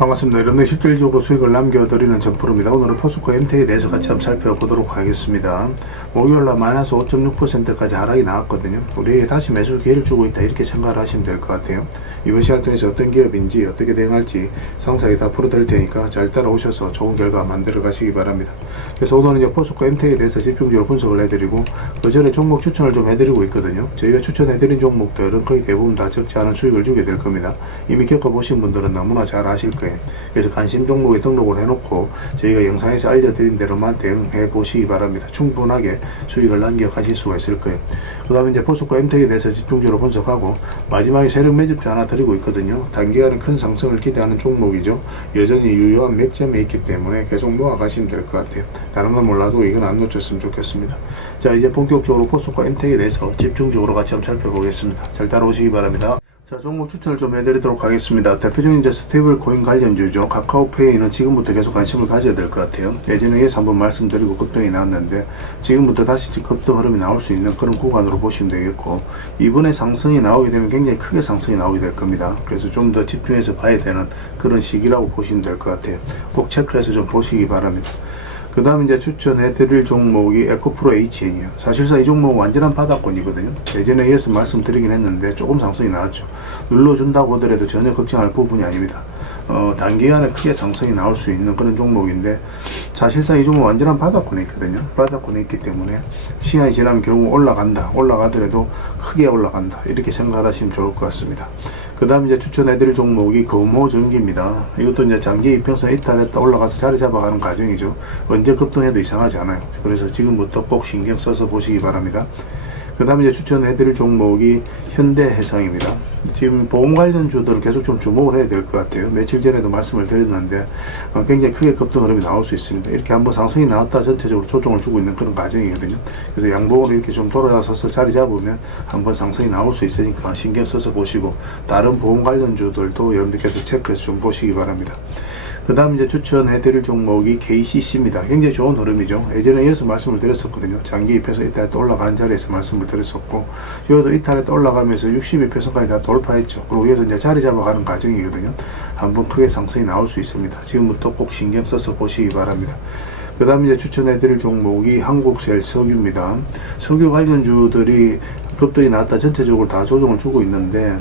반갑습니다. 여러분들 실질적으로 수익을 남겨드리는 전프로입니다. 오늘은 포스코 MT에 대해서 같이 한번 살펴보도록 하겠습니다. 목요일날 마이너스 5.6%까지 하락이 나왔거든요. 우리에게 다시 매수 기회를 주고 있다, 이렇게 생각을 하시면 될 것 같아요. 이번 시간 통해서 어떤 기업인지 어떻게 대응할지 상세하게 다 풀어드릴 테니까 잘 따라오셔서 좋은 결과 만들어 가시기 바랍니다. 그래서 오늘은 이제 포스코 MT에 대해서 집중적으로 분석을 해드리고, 그 전에 종목 추천을 좀 해드리고 있거든요. 저희가 추천해드린 종목들은 거의 대부분 다 적지 않은 수익을 주게 될 겁니다. 이미 겪어보신 분들은 너무나 잘 아실 거예요. 그래서 관심 종목에 등록을 해놓고 저희가 영상에서 알려드린 대로만 대응해 보시기 바랍니다. 충분하게 수익을 남겨 가실 수가 있을 거예요. 그 다음에 이제 포스코 MT에 대해서 집중적으로 분석하고, 마지막에 세력 매집주 하나 드리고 있거든요. 단기간에 큰 상승을 기대하는 종목이죠. 여전히 유효한 맥점에 있기 때문에 계속 모아가시면 될 것 같아요. 다른 건 몰라도 이건 안 놓쳤으면 좋겠습니다. 자, 이제 본격적으로 포스코 MT에 대해서 집중적으로 같이 한번 살펴보겠습니다. 잘 따라오시기 바랍니다. 자, 종목 추천을 좀 해드리도록 하겠습니다. 대표적인 이제 스테이블 코인 관련주죠. 카카오페이는 지금부터 계속 관심을 가져야 될 것 같아요. 예전에 예서 한번 말씀드리고 급등이 나왔는데, 지금부터 다시 급등 흐름이 나올 수 있는 그런 구간으로 보시면 되겠고, 이번에 상승이 나오게 되면 굉장히 크게 상승이 나오게 될 겁니다. 그래서 좀 더 집중해서 봐야 되는 그런 시기라고 보시면 될 것 같아요. 꼭 체크해서 좀 보시기 바랍니다. 그 다음 이제 추천해드릴 종목이 에코프로 HN이에요. 사실상 이 종목은 완전한 바닥권이거든요. 예전에 이어서 말씀드리긴 했는데 조금 상승이 나왔죠. 눌러준다고 하더라도 전혀 걱정할 부분이 아닙니다. 단기간에 크게 상승이 나올 수 있는 그런 종목인데, 사실상 이 종목은 완전한 바닥권에 있거든요. 바닥권에 있기 때문에 시간이 지나면 결국 올라가더라도 크게 올라간다, 이렇게 생각하시면 좋을 것 같습니다. 그 다음 이제 추천해드릴 종목이 금호전기입니다. 이것도 이제 장기 이평선 이탈했다 올라가서 자리 잡아가는 과정이죠. 언제 급등해도 이상하지 않아요. 그래서 지금부터 꼭 신경 써서 보시기 바랍니다. 그 다음에 이제 추천해드릴 종목이 현대해상입니다. 지금 보험 관련주들을 계속 좀 주목을 해야 될 것 같아요. 며칠 전에도 말씀을 드렸는데 굉장히 크게 급등 흐름이 나올 수 있습니다. 이렇게 한번 상승이 나왔다 전체적으로 조정을 주고 있는 그런 과정이거든요. 그래서 양봉으로 이렇게 좀 돌아서서 자리 잡으면 한번 상승이 나올 수 있으니까 신경 써서 보시고, 다른 보험 관련주들도 여러분들께서 체크해서 좀 보시기 바랍니다. 그 다음 이제 추천해드릴 종목이 KCC입니다. 굉장히 좋은 흐름이죠. 예전에 이어서 말씀을 드렸었거든요. 장기 이평선 이탈했다 올라가는 자리에서 말씀을 드렸었고, 여기도 이탈했다 올라가면서 62평선까지 다 돌파했죠. 그리고 여기서 이제 자리 잡아가는 과정이거든요. 한번 크게 상승이 나올 수 있습니다. 지금부터 꼭 신경 써서 보시기 바랍니다. 그 다음 이제 추천해드릴 종목이 한국셀 석유입니다. 석유 관련주들이 급등이 나왔다 전체적으로 다 조정을 주고 있는데,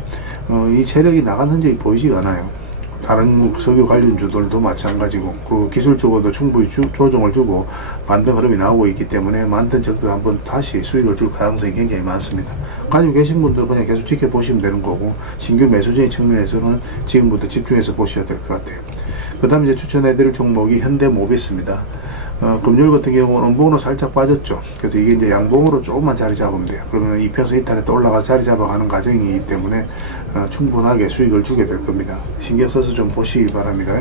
이 세력이 나간 흔적이 보이지가 않아요. 다른 석유 관련주들도 마찬가지고, 그 기술적으로도 충분히 조정을 주고 반등 흐름이 나오고 있기 때문에 많든 적든 한번 다시 수익을 줄 가능성이 굉장히 많습니다. 가지고 계신 분들은 그냥 계속 지켜보시면 되는 거고, 신규 매수진의 측면에서는 지금부터 집중해서 보셔야 될 것 같아요. 그 다음에 이제 추천해드릴 종목이 현대모비스입니다. 금요일 같은 경우는 음봉으로 살짝 빠졌죠. 그래서 이게 이제 양봉으로 조금만 자리 잡으면 돼요. 그러면 이평선 이탈했다 올라가 자리 잡아가는 과정이기 때문에 충분하게 수익을 주게 될 겁니다. 신경 써서 좀 보시기 바랍니다.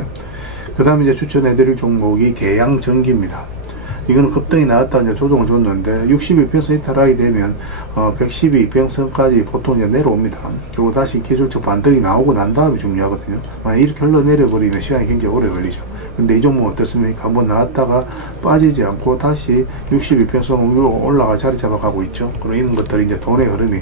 그 다음에 이제 추천해드릴 종목이 계양전기입니다. 이거는 급등이 나왔다 이제 조정을 줬는데, 62평선 이탈하게 되면 112평선까지 보통 이제 내려옵니다. 그리고 다시 기술적 반등이 나오고 난 다음에 중요하거든요. 만약 이렇게 흘러내려 버리면 시간이 굉장히 오래 걸리죠. 근데 이 종목은 어떻습니까? 한번 나왔다가 빠지지 않고 다시 62평선 위로 올라가 자리 잡아가고 있죠. 그런 이런 것들이 이제 돈의 흐름이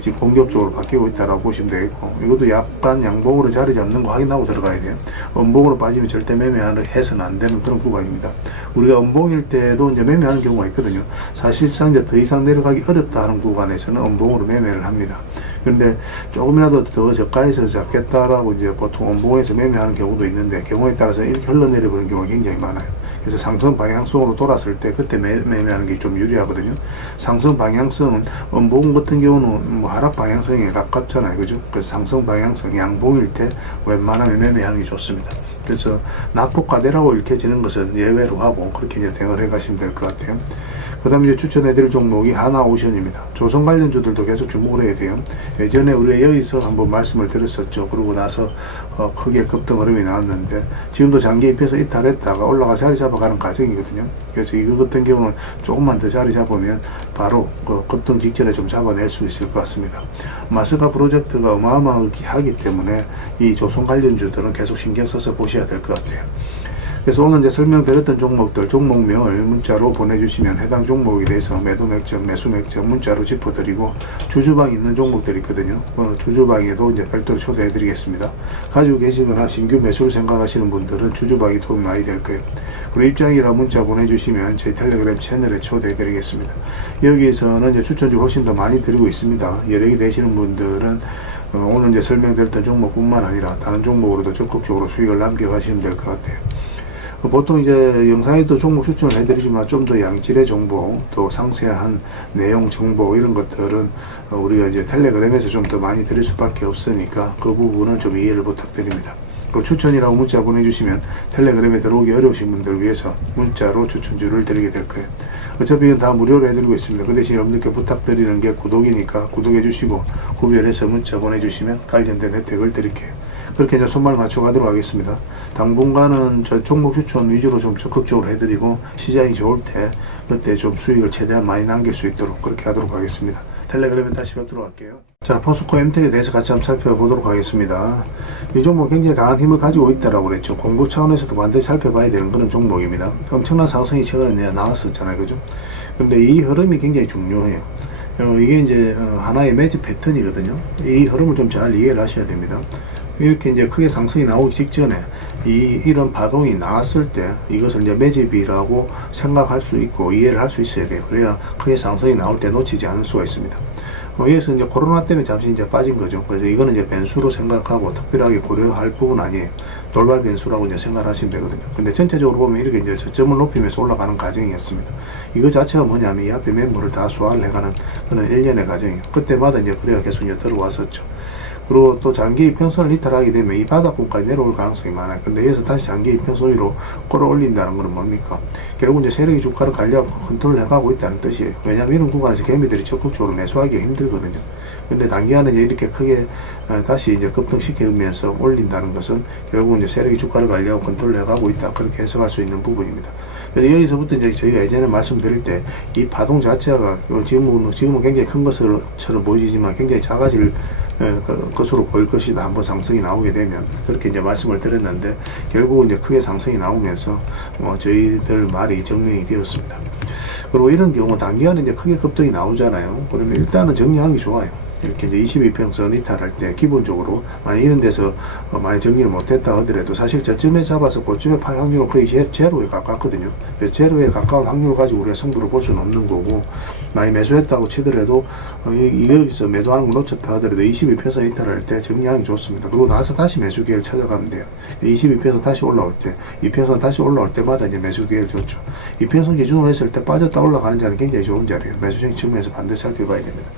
지금 공격적으로 바뀌고 있다라고 보시면 되겠고, 이것도 약간 양봉으로 자리 잡는 거 확인하고 들어가야 돼요. 음봉으로 빠지면 절대 매매하는 해서는 안 되는 그런 구간입니다. 우리가 음봉일 때도 이제 매매하는 경우가 있거든요. 사실상 이제 더 이상 내려가기 어렵다 하는 구간에서는 음봉으로 매매를 합니다. 그런데 조금이라도 더 저가에서 잡겠다라고 이제 보통 음봉에서 매매하는 경우도 있는데, 경우에 따라서 이렇게 흘러내려 버리는 경우가 굉장히 많아요. 그래서 상승 방향성으로 돌았을 때 그때 매매하는 게 좀 유리하거든요. 상승 방향성은 음봉 같은 경우는 뭐 하락 방향성에 가깝잖아요, 그죠? 그래서 상승 방향성 양봉일 때 웬만하면 매매하는 게 좋습니다. 그래서 낙폭과대라고 읽혀지는 것은 예외로 하고 그렇게 이제 대응을 해 가시면 될 것 같아요. 그 다음에 이제 추천해드릴 종목이 하나오션입니다. 조선 관련주들도 계속 주목을 해야 돼요. 예전에 우리가 여기서 한번 말씀을 드렸었죠. 그러고 나서 크게 급등 흐름이 나왔는데, 지금도 장기 입혀서 이탈했다가 올라가 자리 잡아가는 과정이거든요. 그래서 이거 같은 경우는 조금만 더 자리 잡으면 바로 그 급등 직전에 좀 잡아낼 수 있을 것 같습니다. 마스가 프로젝트가 어마어마하기 때문에 이 조선 관련주들은 계속 신경 써서 보셔야 될 것 같아요. 그래서 오늘 이제 설명드렸던 종목들 종목명을 문자로 보내주시면 해당 종목에 대해서 매도 맥점, 매수 맥점 문자로 짚어드리고 주주방 있는 종목들이 있거든요. 주주방에도 이제 별도로 초대해드리겠습니다. 가지고 계시거나 신규 매수를 생각하시는 분들은 주주방이 도움이 많이 될 거예요. 그리고 입장이라 문자 보내주시면 저희 텔레그램 채널에 초대해드리겠습니다. 여기에서는 이제 추천주 훨씬 더 많이 드리고 있습니다. 여력이 되시는 분들은 오늘 이제 설명드렸던 종목뿐만 아니라 다른 종목으로도 적극적으로 수익을 남겨가시면 될 것 같아요. 보통 이제 영상에도 종목 추천을 해드리지만 좀 더 양질의 정보, 또 상세한 내용 정보 이런 것들은 우리가 이제 텔레그램에서 좀 더 많이 드릴 수밖에 없으니까 그 부분은 좀 이해를 부탁드립니다. 그 추천이라고 문자 보내주시면 텔레그램에 들어오기 어려우신 분들을 위해서 문자로 추천주를 드리게 될 거예요. 어차피 이건 다 무료로 해드리고 있습니다. 그 대신 여러분들께 부탁드리는 게 구독이니까 구독해주시고 구별해서 문자 보내주시면 관련된 혜택을 드릴게요. 그렇게 이제 손발 맞춰가도록 하겠습니다. 당분간은 저 종목 추천 위주로 좀 적극적으로 해드리고 시장이 좋을 때 그때 좀 수익을 최대한 많이 남길 수 있도록 그렇게 하도록 하겠습니다. 텔레그램에 다시 뵙도록 할게요. 자, 포스코 MT에 대해서 같이 한번 살펴보도록 하겠습니다. 이 종목 굉장히 강한 힘을 가지고 있다라고 그랬죠. 공부 차원에서도 반드시 살펴봐야 되는 그런 종목입니다. 엄청난 상승이 최근에 나왔었잖아요. 그죠? 근데 이 흐름이 굉장히 중요해요. 이게 이제 하나의 매집 패턴이거든요. 이 흐름을 좀 잘 이해를 하셔야 됩니다. 이렇게 이제 크게 상승이 나오기 직전에 이런 파동이 나왔을 때 이것을 이제 매집이라고 생각할 수 있고 이해를 할 수 있어야 돼요. 그래야 크게 상승이 나올 때 놓치지 않을 수가 있습니다. 여기서 이제 코로나 때문에 잠시 이제 빠진 거죠. 그래서 이거는 이제 변수로 생각하고 특별하게 고려할 부분 아니에요. 돌발 변수라고 이제 생각하시면 되거든요. 근데 전체적으로 보면 이렇게 이제 저점을 높이면서 올라가는 과정이었습니다. 이거 자체가 뭐냐면 이 앞에 매물을 다 소화를 해가는 그런 일련의 과정이에요. 그때마다 이제 그래야 계속 이제 들어왔었죠. 그리고 또 장기 이평선을 이탈하게 되면 이 바닥권까지 내려올 가능성이 많아요. 근데 여기서 다시 장기 이평선 위로 끌어올린다는 것은 뭡니까? 결국 이제 세력이 주가를 관리하고 컨트롤 해가고 있다는 뜻이에요. 왜냐하면 이런 구간에서 개미들이 적극적으로 매수하기가 힘들거든요. 근데 단기간에 이제 이렇게 크게 다시 이제 급등시키면서 올린다는 것은 결국 이제 세력이 주가를 관리하고 컨트롤 해가고 있다. 그렇게 해석할 수 있는 부분입니다. 그래서 여기서부터 이제 저희가 예전에 말씀드릴 때 이 파동 자체가 지금은 굉장히 큰 것처럼 보이지만 굉장히 작아질 것으로 보일 것이다. 한번 상승이 나오게 되면 그렇게 이제 말씀을 드렸는데 결국은 이제 크게 상승이 나오면서 저희들 말이 증명이 되었습니다. 그리고 이런 경우 단기간에 이제 크게 급등이 나오잖아요. 그러면 일단은 정리하는 게 좋아요. 이렇게 이제 22평선 이탈할 때 기본적으로 만약 이런 데서 많이 정리를 못했다 하더라도 사실 저쯤에 잡아서 그쯤에 팔 확률은 거의 제로에 가깝거든요. 그래서 제로에 가까운 확률을 가지고 우리가 승부를 볼 수는 없는 거고 많이 매수했다고 치더라도 여기서 매도하는 걸 놓쳤다 하더라도 22평선 이탈할 때 정리하는 게 좋습니다. 그리고 나서 다시 매수 기회를 찾아가면 돼요. 22평선 다시 올라올 때 2평선 다시 올라올 때마다 이제 매수 기회를 줬죠. 2평선 기준으로 했을 때 빠졌다 올라가는 자리는 굉장히 좋은 자리예요. 매수적인 측면에서 반드시 살펴봐야 됩니다.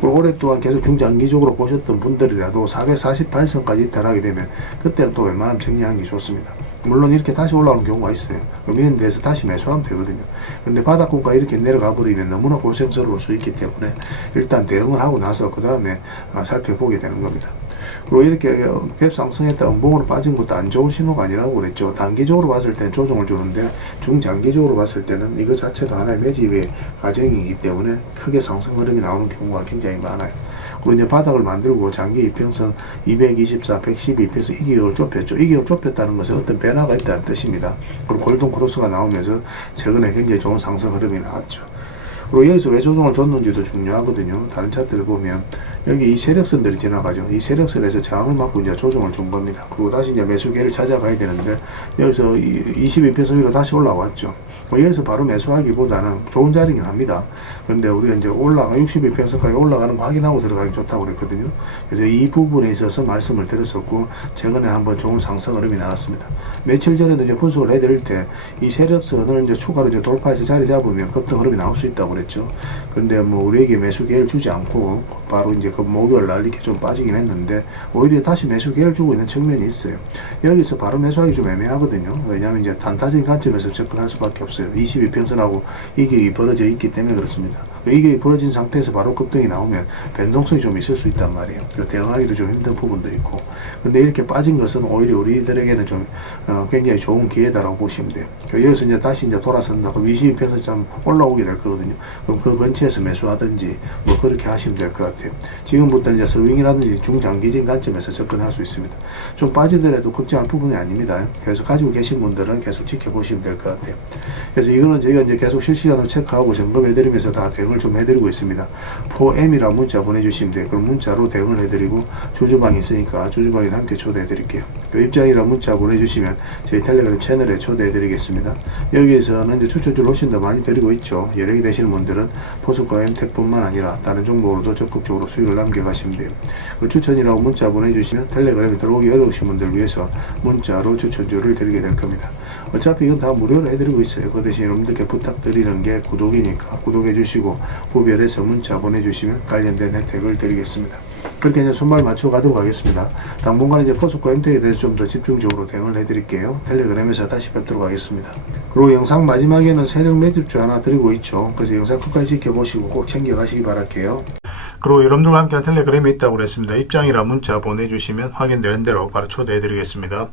그리고 오랫동안 계속 중장기적으로 보셨던 분들이라도 448선까지 이탈하게 되면 그때는 또 웬만하면 정리하는 게 좋습니다. 물론 이렇게 다시 올라오는 경우가 있어요. 그럼 이런 데서 다시 매수하면 되거든요. 그런데 바닥권가 이렇게 내려가 버리면 너무나 고생스러울 수 있기 때문에 일단 대응을 하고 나서 그 다음에 살펴보게 되는 겁니다. 그리고 이렇게 갭 상승했다 음봉으로 빠진 것도 안 좋은 신호가 아니라고 그랬죠. 단기적으로 봤을 때는 조정을 주는데 중장기적으로 봤을 때는 이거 자체도 하나의 매집의 과정이기 때문에 크게 상승 흐름이 나오는 경우가 굉장히 많아요. 그리고 이제 바닥을 만들고 장기 이평선 224, 112에서 2개월 좁혔죠. 2개월 좁혔다는 것은 어떤 변화가 있다는 뜻입니다. 그리고 골든 크로스가 나오면서 최근에 굉장히 좋은 상승 흐름이 나왔죠. 그리고 여기서 왜 조정을 줬는지도 중요하거든요. 다른 차트를 보면 여기 이 세력선들이 지나가죠. 이 세력선에서 저항을 맞고 이제 조정을 준 겁니다. 그리고 다시 이제 매수계를 찾아가야 되는데 여기서 22평선 위로 다시 올라왔죠. 여기서 바로 매수하기보다는 좋은 자리긴 합니다. 그런데 우리가 이제 62평선까지 올라가는 거 확인하고 들어가는 게 좋다고 그랬거든요. 그래서 이 부분에 있어서 말씀을 드렸었고, 최근에 한번 좋은 상승 흐름이 나왔습니다. 며칠 전에도 이제 분석을 해드릴 때, 이 세력선을 이제 추가로 이제 돌파해서 자리 잡으면 급등 흐름이 나올 수 있다고 그랬죠. 그런데 뭐 우리에게 매수 기회를 주지 않고, 바로 이제 그 목요일 날 이렇게 좀 빠지긴 했는데, 오히려 다시 매수 기회를 주고 있는 측면이 있어요. 여기서 바로 매수하기 좀 애매하거든요. 왜냐하면 이제 단타적인 관점에서 접근할 수밖에 없어요. 22평선하고 이격이 벌어져 있기 때문에 그렇습니다. 이게 벌어진 상태에서 바로 급등이 나오면 변동성이 좀 있을 수 있단 말이에요. 대응하기도 좀 힘든 부분도 있고. 근데 이렇게 빠진 것은 오히려 우리들에게는 좀 굉장히 좋은 기회다라고 보시면 돼요. 여기서 이제 다시 이제 돌아선다. 그럼 22편선 올라오게 될 거거든요. 그럼 그 근처에서 매수하든지 뭐 그렇게 하시면 될 것 같아요. 지금부터 이제 스윙이라든지 중장기적인 관점에서 접근할 수 있습니다. 좀 빠지더라도 걱정할 부분이 아닙니다. 그래서 가지고 계신 분들은 계속 지켜보시면 될 것 같아요. 그래서 이거는 저희가 이제 계속 실시간으로 체크하고 점검해드리면서 다 대응을 좀 해드리고 있습니다. 4M이라는 문자 보내주시면 돼요. 그럼 문자로 대응을 해드리고 주주방이 있으니까 주주방에도 함께 초대해드릴게요. 그 입장이라는 문자 보내주시면 저희 텔레그램 채널에 초대해드리겠습니다. 여기에서는 이제 추천주를 훨씬 더 많이 드리고 있죠. 여력이 되시는 분들은 포스코 엠텍뿐만 아니라 다른 종목으로도 적극적으로 수익을 남겨가시면 돼요. 그 추천이라고 문자 보내주시면 텔레그램에 들어오기 어려우신 분들 위해서 문자로 추천주를 드리게 될 겁니다. 어차피 이건 다 무료로 해드리고 있어요. 그 대신 여러분들께 부탁드리는 게 구독이니까 구독해 주시고 구별해서 문자 보내주시면 관련된 혜택을 드리겠습니다. 그렇게 이제 손발 맞춰 가도록 하겠습니다. 당분간 이제 포스코 엠텍에 대해서 좀 더 집중적으로 대응을 해드릴게요. 텔레그램에서 다시 뵙도록 하겠습니다. 그리고 영상 마지막에는 세력 매집주 하나 드리고 있죠. 그래서 영상 끝까지 지켜보시고 꼭 챙겨가시기 바랄게요. 그리고 여러분들과 함께한 텔레그램에 있다고 그랬습니다. 입장이라 문자 보내주시면 확인되는 대로 바로 초대해드리겠습니다.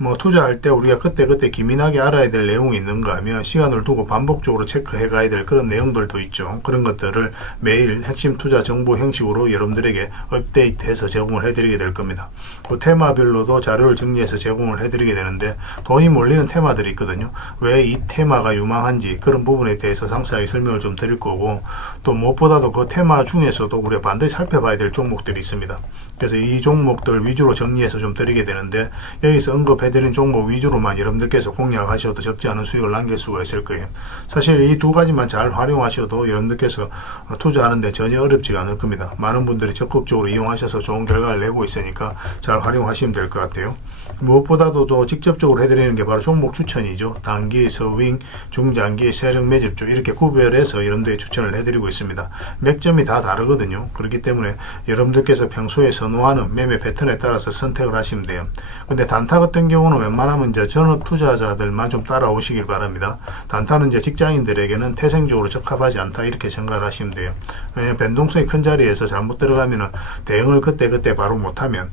뭐 투자할 때 우리가 그때그때 기민하게 알아야 될 내용이 있는가 하면 시간을 두고 반복적으로 체크해 가야 될 그런 내용들도 있죠. 그런 것들을 매일 핵심 투자 정보 형식으로 여러분들에게 업데이트해서 제공을 해드리게 될 겁니다. 그 테마별로도 자료를 정리해서 제공을 해드리게 되는데 돈이 몰리는 테마들이 있거든요. 왜 이 테마가 유망한지 그런 부분에 대해서 상세하게 설명을 좀 드릴 거고, 또 무엇보다도 그 테마 중에서도 우리가 반드시 살펴봐야 될 종목들이 있습니다. 그래서 이 종목들 위주로 정리해서 좀 드리게 되는데, 여기서 언급해드린 종목 위주로만 여러분들께서 공략하셔도 적지 않은 수익을 남길 수가 있을 거예요. 사실 이 두 가지만 잘 활용하셔도 여러분들께서 투자하는데 전혀 어렵지가 않을 겁니다. 많은 분들이 적극적으로 이용하셔서 좋은 결과를 내고 있으니까 잘 활용하시면 될 것 같아요. 무엇보다도 또 직접적으로 해드리는 게 바로 종목 추천이죠. 단기, 서윙, 중장기, 세력 매집주 이렇게 구별해서 여러분들이 추천을 해드리고 있습니다. 맥점이 다 다르거든요. 그렇기 때문에 여러분들께서 평소에 선호하는 매매 패턴에 따라서 선택을 하시면 돼요. 근데 단타 같은 경우는 웬만하면 이제 전업 투자자들만 좀 따라오시길 바랍니다. 단타는 이제 직장인들에게는 태생적으로 적합하지 않다 이렇게 생각을 하시면 돼요. 왜냐하면 변동성이 큰 자리에서 잘못 들어가면은 대응을 그때 바로 못하면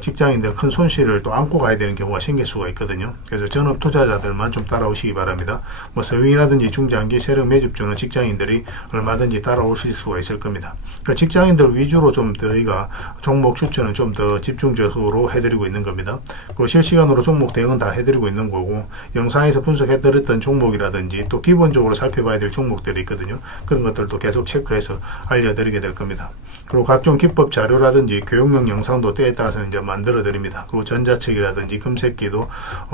직장인들 큰 손실을 또 안고 가야 되는 경우가 생길 수가 있거든요. 그래서 전업 투자자들만 좀 따라오시기 바랍니다. 뭐 서윙이라든지 중장기 세력 매집주는 직장인들이 얼마든지 따라오실 수가 있을 겁니다. 그러니까 직장인들 위주로 좀 저희가 종목 추천은 좀 더 집중적으로 해드리고 있는 겁니다. 그리고 실시간으로 종목 대응은 다 해드리고 있는 거고, 영상에서 분석해드렸던 종목이라든지 또 기본적으로 살펴봐야 될 종목들이 있거든요. 그런 것들도 계속 체크해서 알려드리게 될 겁니다. 그리고 각종 기법 자료라든지 교육용 영상도 때에 따라서는 이제 만들어 드립니다. 그리고 전자책이라든지 금색기도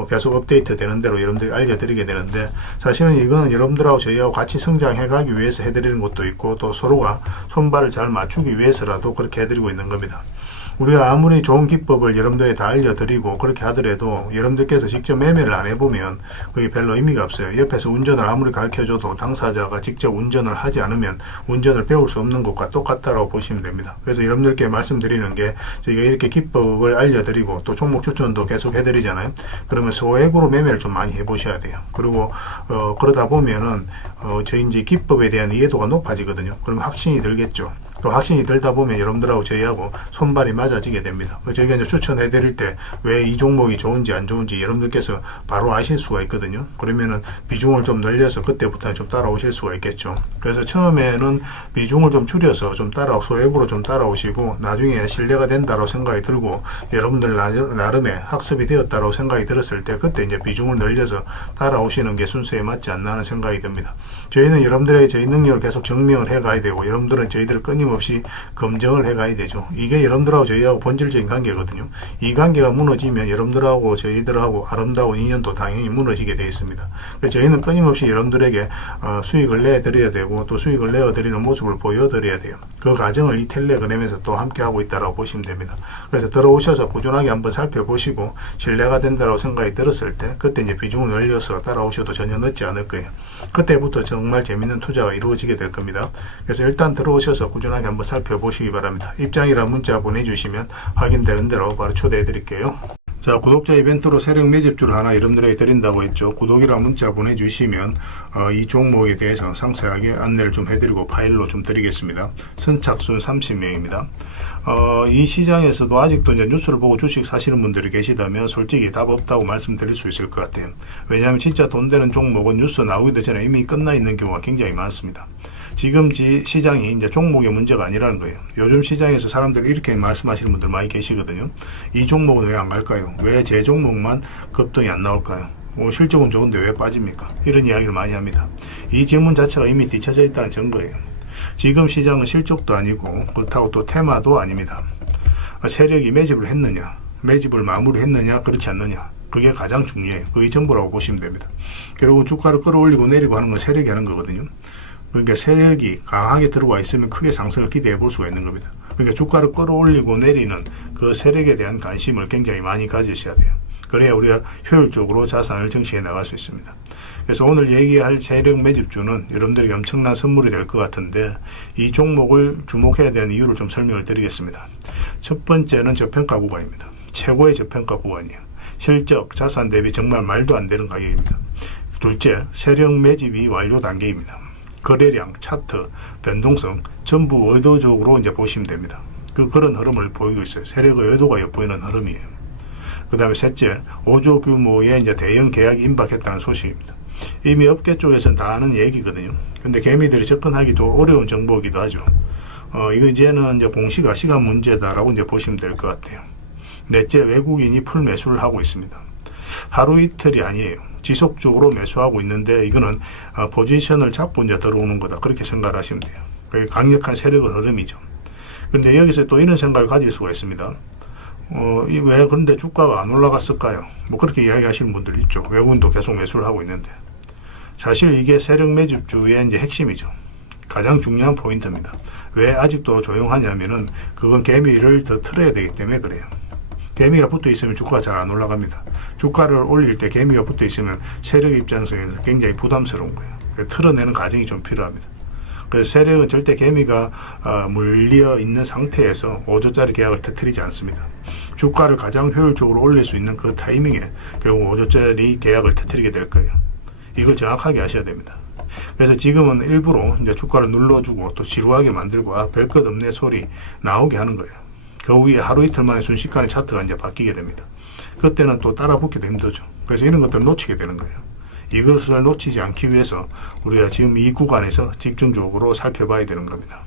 계속 업데이트 되는 대로 여러분들이 알려드리게 되는데, 사실은 이거는 여러분들하고 저희하고 같이 성장해 가기 위해서 해드리는 것도 있고, 또 서로가 손발을 잘 맞추기 위해서라도 그렇게 해드리고 있는 겁니다. 우리가 아무리 좋은 기법을 여러분들이 다 알려드리고 그렇게 하더라도 여러분들께서 직접 매매를 안 해보면 그게 별로 의미가 없어요. 옆에서 운전을 아무리 가르쳐줘도 당사자가 직접 운전을 하지 않으면 운전을 배울 수 없는 것과 똑같다고 보시면 됩니다. 그래서 여러분들께 말씀드리는 게, 저희가 이렇게 기법을 알려드리고 또 종목 추천도 계속 해드리잖아요. 그러면 소액으로 매매를 좀 많이 해보셔야 돼요. 그리고 그러다 보면은 저희 이제 기법에 대한 이해도가 높아지거든요. 그러면 확신이 들겠죠. 또 확신이 들다 보면 여러분들하고 저희하고 손발이 맞아지게 됩니다. 저희가 이제 추천해 드릴 때 왜 이 종목이 좋은지 안 좋은지 여러분들께서 바로 아실 수가 있거든요. 그러면은 비중을 좀 늘려서 그때부터는 좀 따라오실 수가 있겠죠. 그래서 처음에는 비중을 좀 줄여서 좀 소액으로 좀 따라오시고, 나중에 신뢰가 된다고 생각이 들고 여러분들 나름의 학습이 되었다고 생각이 들었을 때 그때 이제 비중을 늘려서 따라오시는 게 순서에 맞지 않나 하는 생각이 듭니다. 저희는 여러분들의 저희 능력을 계속 증명을 해 가야 되고, 여러분들은 저희들을 끊임없이 검증을 해 가야 되죠. 이게 여러분들하고 저희하고 본질적인 관계거든요. 이 관계가 무너지면 여러분들하고 저희들하고 아름다운 인연도 당연히 무너지게 되어 있습니다. 그래서 저희는 끊임없이 여러분들에게 수익을 내드려야 되고, 또 수익을 내어드리는 모습을 보여드려야 돼요. 그 과정을 이 텔레그램에서 또 함께 하고 있다고 보시면 됩니다. 그래서 들어오셔서 꾸준하게 한번 살펴보시고 신뢰가 된다고 생각이 들었을 때 그때 이제 비중을 늘려서 따라오셔도 전혀 늦지 않을 거예요. 그때부터 정말 재밌는 투자가 이루어지게 될 겁니다. 그래서 일단 들어오셔서 꾸준하게 한번 살펴보시기 바랍니다. 입장이라 문자 보내주시면 확인되는 대로 바로 초대해 드릴게요. 자, 구독자 이벤트로 세력 매집주를 하나 여러분들에게 드린다고 했죠. 구독이란 문자 보내주시면 이 종목에 대해서 상세하게 안내를 좀 해드리고 파일로 좀 드리겠습니다. 선착순 30명입니다. 이 시장에서도 아직도 이제 뉴스를 보고 주식 사시는 분들이 계시다면 솔직히 답 없다고 말씀드릴 수 있을 것 같아요. 왜냐하면 진짜 돈 되는 종목은 뉴스 나오기도 전에 이미 끝나 있는 경우가 굉장히 많습니다. 지금 시장이 이제 종목의 문제가 아니라는 거예요. 요즘 시장에서 사람들이 이렇게 말씀하시는 분들 많이 계시거든요. 이 종목은 왜 안 갈까요? 왜 제 종목만 급등이 안 나올까요? 실적은 좋은데 왜 빠집니까? 이런 이야기를 많이 합니다. 이 질문 자체가 이미 뒤쳐져 있다는 증거예요. 지금 시장은 실적도 아니고 그렇다고 또 테마도 아닙니다. 세력이 매집을 했느냐, 매집을 마무리했느냐, 그렇지 않느냐, 그게 가장 중요해요. 그게 전부라고 보시면 됩니다. 결국 주가를 끌어올리고 내리고 하는 건 세력이 하는 거거든요. 그러니까 세력이 강하게 들어와 있으면 크게 상승을 기대해 볼 수가 있는 겁니다. 그러니까 주가를 끌어올리고 내리는 그 세력에 대한 관심을 굉장히 많이 가지셔야 돼요. 그래야 우리가 효율적으로 자산을 증식해 나갈 수 있습니다. 그래서 오늘 얘기할 세력 매집주는 여러분들에게 엄청난 선물이 될 것 같은데 이 종목을 주목해야 되는 이유를 좀 설명을 드리겠습니다. 첫 번째는 저평가 구간입니다. 최고의 저평가 구간이에요. 실적, 자산 대비 정말 말도 안 되는 가격입니다. 둘째, 세력 매집이 완료 단계입니다. 거래량, 차트, 변동성 전부 의도적으로 이제 보시면 됩니다. 그런 흐름을 보이고 있어요. 세력의 의도가 엿보이는 흐름이에요. 그 다음에 셋째, 5조 규모의 이제 대형 계약이 임박했다는 소식입니다. 이미 업계 쪽에서는 다 아는 얘기거든요. 근데 개미들이 접근하기 좀 어려운 정보이기도 하죠. 이거 이제는 이제 공시가 시간 문제다라고 이제 보시면 될 것 같아요. 넷째, 외국인이 풀 매수를 하고 있습니다. 하루 이틀이 아니에요. 지속적으로 매수하고 있는데 이거는 포지션을 잡고 이제 들어오는 거다. 그렇게 생각을 하시면 돼요. 그게 강력한 세력의 흐름이죠. 그런데 여기서 또 이런 생각을 가질 수가 있습니다. 왜 그런데 주가가 안 올라갔을까요? 뭐 그렇게 이야기하시는 분들 있죠. 외국인도 계속 매수를 하고 있는데. 사실 이게 세력 매집주의 이제 핵심이죠. 가장 중요한 포인트입니다. 왜 아직도 조용하냐면은 그건 개미를 더 틀어야 되기 때문에 그래요. 개미가 붙어 있으면 주가가 잘 안 올라갑니다. 주가를 올릴 때 개미가 붙어 있으면 세력 입장에서 굉장히 부담스러운 거예요. 틀어내는 과정이 좀 필요합니다. 그래서 세력은 절대 개미가 물려 있는 상태에서 5조짜리 계약을 터뜨리지 않습니다. 주가를 가장 효율적으로 올릴 수 있는 그 타이밍에 결국 5조짜리 계약을 터뜨리게 될 거예요. 이걸 정확하게 아셔야 됩니다. 그래서 지금은 일부러 이제 주가를 눌러주고 또 지루하게 만들고 별 것 없네 소리 나오게 하는 거예요. 그 후에 하루 이틀 만에 순식간에 차트가 이제 바뀌게 됩니다. 그때는 또 따라 붙기도 힘들죠. 그래서 이런 것들을 놓치게 되는 거예요. 이것을 놓치지 않기 위해서 우리가 지금 이 구간에서 집중적으로 살펴봐야 되는 겁니다.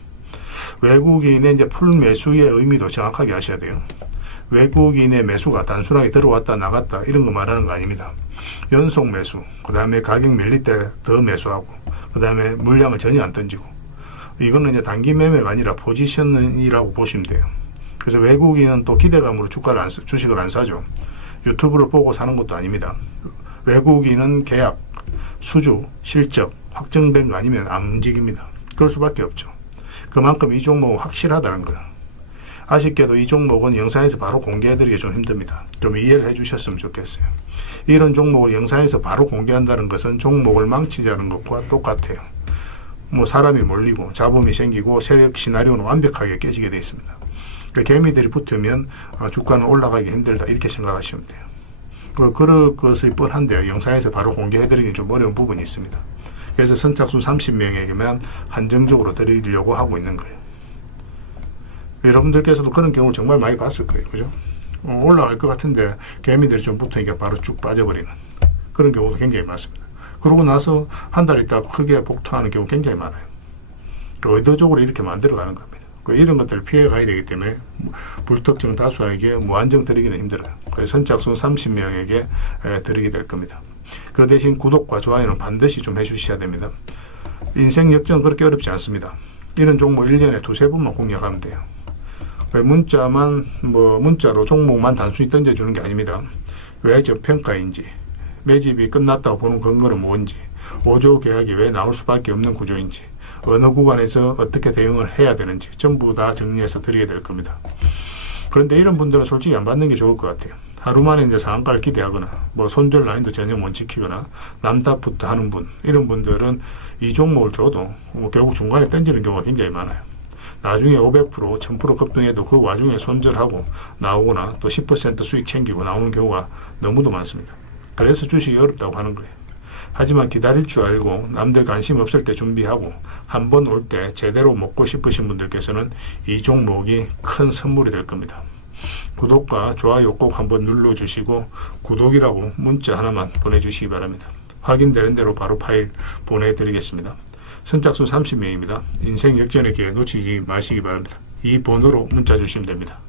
외국인의 이제 풀 매수의 의미도 정확하게 아셔야 돼요. 외국인의 매수가 단순하게 들어왔다 나갔다 이런 거 말하는 거 아닙니다. 연속 매수, 그 다음에 가격 밀릴 때 더 매수하고, 그 다음에 물량을 전혀 안 던지고, 이거는 이제 단기 매매가 아니라 포지션이라고 보시면 돼요. 그래서 외국인은 또 기대감으로 주식을 안 사죠. 유튜브를 보고 사는 것도 아닙니다. 외국인은 계약, 수주, 실적 확정된 거 아니면 안 움직입니다. 그럴 수밖에 없죠. 그만큼 이 종목은 확실하다는 거예요. 아쉽게도 이 종목은 영상에서 바로 공개해드리기 좀 힘듭니다. 좀 이해를 해주셨으면 좋겠어요. 이런 종목을 영상에서 바로 공개한다는 것은 종목을 망치자는 것과 똑같아요. 뭐 사람이 몰리고 잡음이 생기고 세력 시나리오는 완벽하게 깨지게 되어 있습니다. 개미들이 붙으면 주가는 올라가기 힘들다 이렇게 생각하시면 돼요. 그럴 것이 뻔한데요. 영상에서 바로 공개해드리기 좀 어려운 부분이 있습니다. 그래서 선착순 30명에게만 한정적으로 드리려고 하고 있는 거예요. 여러분들께서도 그런 경우를 정말 많이 봤을 거예요. 그죠? 올라갈 것 같은데 개미들이 좀 붙으니까 바로 쭉 빠져버리는 그런 경우도 굉장히 많습니다. 그러고 나서 한 달 있다가 크게 복토하는 경우 굉장히 많아요. 의도적으로 이렇게 만들어가는 겁니다. 이런 것들을 피해 가야 되기 때문에 불특정 다수에게 무한정 드리기는 힘들어요. 그래서 선착순 30명에게 드리게 될 겁니다. 그 대신 구독과 좋아요는 반드시 좀 해주셔야 됩니다. 인생 역전은 그렇게 어렵지 않습니다. 이런 종목 1년에 두세 번만 공략하면 돼요. 문자로 종목만 단순히 던져주는 게 아닙니다. 왜 저평가인지, 매집이 끝났다고 보는 근거는 뭔지, 5조 계약이 왜 나올 수밖에 없는 구조인지, 어느 구간에서 어떻게 대응을 해야 되는지 전부 다 정리해서 드리게 될 겁니다. 그런데 이런 분들은 솔직히 안 받는 게 좋을 것 같아요. 하루 만에 이제 상한가를 기대하거나 손절 라인도 전혀 못 지키거나 남답부터 하는 분, 이런 분들은 이 종목을 줘도 결국 중간에 던지는 경우가 굉장히 많아요. 나중에 500%, 1000% 급등해도 그 와중에 손절하고 나오거나 또 10% 수익 챙기고 나오는 경우가 너무도 많습니다. 그래서 주식이 어렵다고 하는 거예요. 하지만 기다릴 줄 알고 남들 관심 없을 때 준비하고 한 번 올 때 제대로 먹고 싶으신 분들께서는 이 종목이 큰 선물이 될 겁니다. 구독과 좋아요 꼭 한번 눌러주시고 구독이라고 문자 하나만 보내주시기 바랍니다. 확인되는 대로 바로 파일 보내드리겠습니다. 선착순 30명입니다. 인생 역전의 기회 놓치지 마시기 바랍니다. 이 번호로 문자 주시면 됩니다.